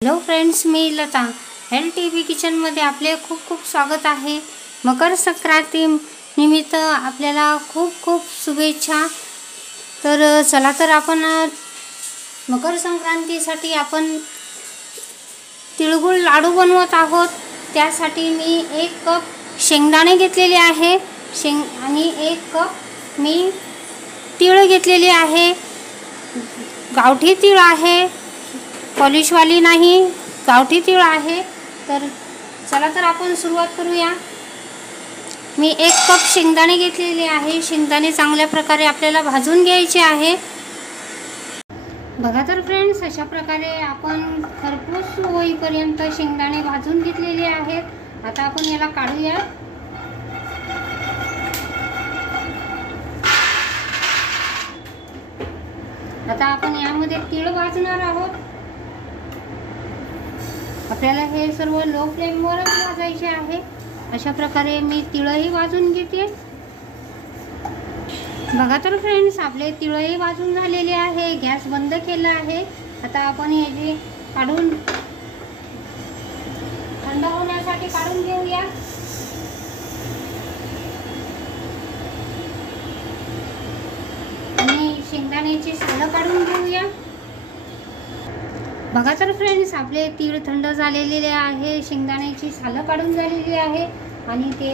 Hello friends, मी Lata LTV किचनमध्ये आपले खूप खूप स्वागत आहे। मकर संक्रांती निमित्त आपल्याला खूप खूप शुभेच्छा। तर चला तर आपण मकर संक्रांतीसाठी आपण तिळगुळ लाडू बनवत आहोत। त्यासाठी मी 1 कप शेंगदाणे घेतलेले आहे आणि 1 कप मी तीळ घेतलेले आहे। गावठी तीळ आहे, पॉलिशवाली नाही, गावठी तीळ आहे। तर चला तर आपण सुरुवात करूया। मी 1 कप शेंगदाणे घेतलेले आहे। शेंगदाणे चांगल्या प्रकारे आपल्याला भाजून घ्यायचे आहे। बघा तर फ्रेंड्स, अशा प्रकारे आपण खरपूस होईपर्यंत शेंगदाणे भाजून घेतलेले आहेत। आता आपण याला काढूया। आता आपण यामध्ये तीळ भाजणार आहोत। आपल्याला हे सर्व लो फ्लेमवरच भाजायचे आहे। अशा प्रकारे मी तीळही भाजून घेते। बघा तर फ्रेंड्स, आपले तीळही भाजून झालेले आहे। गॅस बंद केला आहे। आता आपण हे काढून थंड होण्यासाठी काढून घेऊया। आणि शेंगदाण्याची सालं काढून घेऊया। बघा तर फ्रेंड्स, आपले तीळ थंड झालेले आहे, शेंगदाण्याची सालं काढून झालेली आहे आणि ते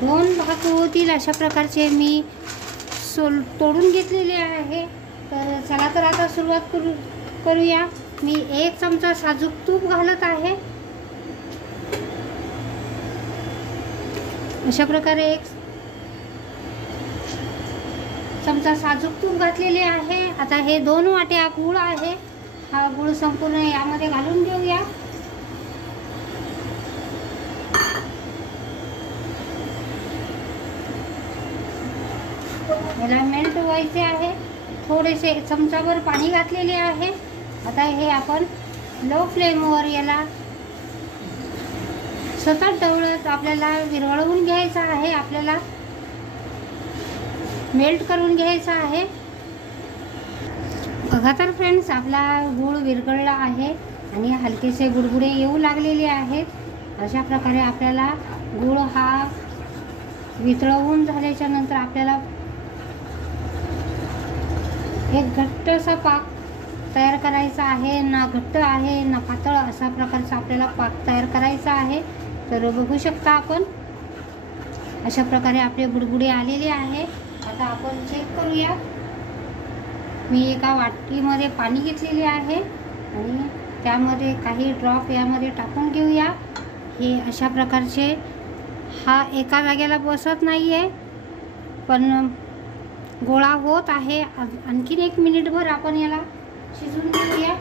2 भाग होतील अशा प्रकारचे मी तोडून घेतलेले आहे। तर चला तर आता सुरुवात करूया। मी 1 चमचा साजूक तूप घालत आहे। अशा प्रकारे 1 चमचा साजूक तूप घातलेले आहे। आता हे 2 वाट्या गूळ आहे, हा गूळ संपूर्ण यामध्ये घालून घेऊया। याला मेल्ट व्हायचे आहे। थोडेसे चमचाभर पाणी घातलेले आहे। आता हे आपण लो फ्लेमवर याला सतत ढवळत आपल्याला विरघळवून घ्यायचा आहे, आपल्याला मेल्ट करून घ्यायचा आहे। बघा तर फ्रेंड्स, आपला गूळ विरघळला आहे आणि हलकेसे बुडबुडे येऊ लागलेले आहेत। अशा प्रकारे आपल्याला गूळ हा वितळवून झाल्याच्या नंतर आपल्याला एक घट्टसा पाक तयार करायचा आहे। ना घट्ट आहे ना पातळ अशा प्रकारचा आपल्याला पाक तयार करायचा आहे। तर बघू शकता आपण, अशा प्रकारे आपले बुडबुडे आलेले आहे। आता आपण चेक करूया। मी एका वाटीमध्ये पाणी घेतलेले आहे आणि त्यामध्ये काही ड्रॉप यामध्ये टाकून घेऊया। हे अशा प्रकारचे हा एका जागेला बसत नाही आहे, पण गोळा होत आहे। आणखीन 1 मिनिटभर आपण याला शिजवून घेऊया।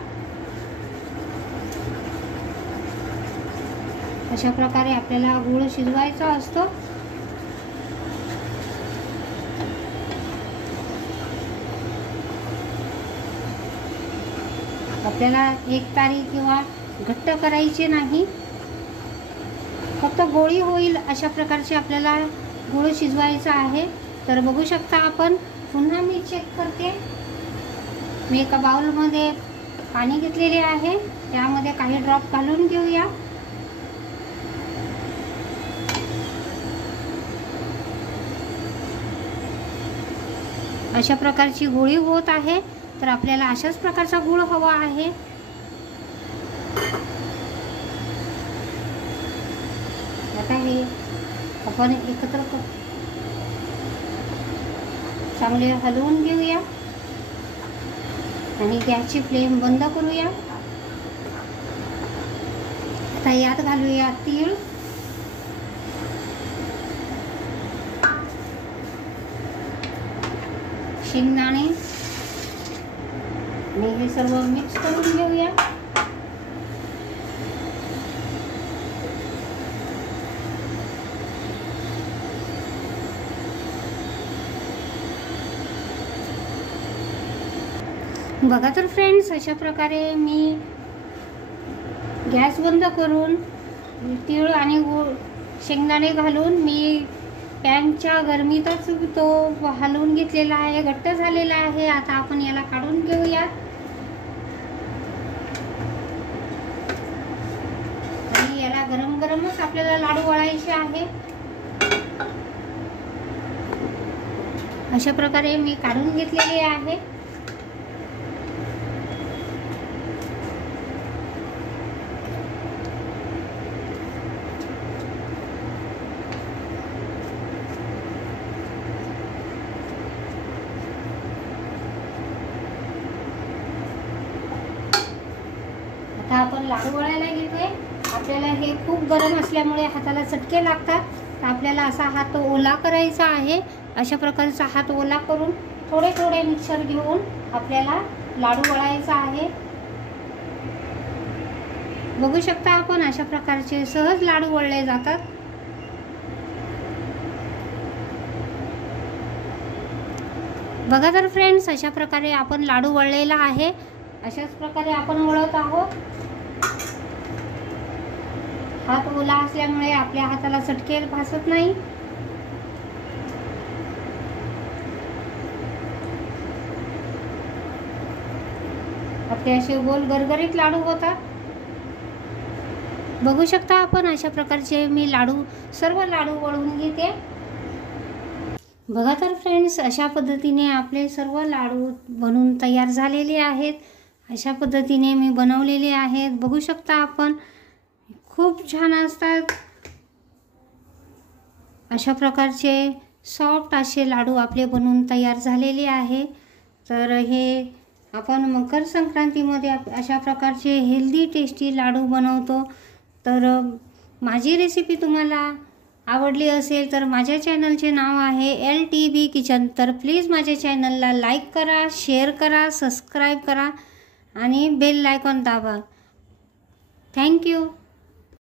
अशा प्रकारे आपल्याला गूळ शिजवायचा असतो। आपल्याला एकतारी किंवा घट्ट करायचे नाही, फक्त गोळी होईल अशा प्रकारचे आपल्याला गूळ शिजवायचा आहे। तर बघू शकता आपण, पुन्हा मी चेक करते। मी एका बाउलमध्ये पाणी घेतलेले आहे, त्यामध्ये काही ड्रॉप घालून घेऊया। अशा प्रकारची गोळी होत आहे। तर आपल्याला अशाच प्रकारचा गूळ हवा आहे। आता हे आपण एकत्र चांगले हलवून घेऊया आणि गॅसची फ्लेम बंद करूया। आता यात घालूया तीळ, शेंगदाणे आणि हे सर्व मिक्स करून घेऊया। बघा तर फ्रेंड्स, अशा प्रकारे मी गॅस बंद करून तीळ आणि शेंगदाणे घालून मी पॅनच्या गरमीतच तो हलवून घेतलेला आहे, घट्ट झालेला आहे। आता आपण याला काढून घेऊया। गरमच आपल्याला लाडू वळायचे आहे। अशा प्रकारे मी काढून घेतलेले आहे। आता आपण लाडू वळायला घेतोय। आपल्याला हे खूप गरम असल्यामुळे हाताला चटके लागतात, तर आपल्याला असा हात ओला करायचा आहे। अशा प्रकारचा हात ओला करून थोडे थोडे मिक्सर घेऊन आपल्याला लाडू वळायचा आहे। बघू शकता आपण अशा प्रकारचे सहज लाडू वळले जातात। बघा तर फ्रेंड्स, अशा प्रकारे आपण लाडू वळलेला आहे। अशाच प्रकारे आपण वळत आहोत। हात ओला असल्यामुळे आपल्या हाताला चटके भासत नाही। आपले असे गोल गरगरीत लाडू होतात। बघू शकता आपण अशा प्रकारचे मी सर्व लाडू वळून घेते। बघा तर फ्रेंड्स, अशा पद्धतीने आपले सर्व लाडू बनून तयार झालेले आहेत। अशा पद्धतीने मी बनवलेले आहेत। बघू शकता आपण खूप छान असतात। अशा प्रकारचे सॉफ्ट असे लाडू आपले बनून तयार झालेले आहे। तर हे आपण मकर संक्रांतीमध्ये अशा प्रकारचे हेल्दी टेस्टी लाडू बनवतो। तर माझी रेसिपी तुम्हाला आवडली असेल तर माझ्या चॅनलचे नाव आहे LTV किचन। तर प्लीज माझ्या चॅनलला लाईक करा, शेअर करा, सबस्क्राईब करा आणि बेल आयकॉन दाबा। थँक्यू।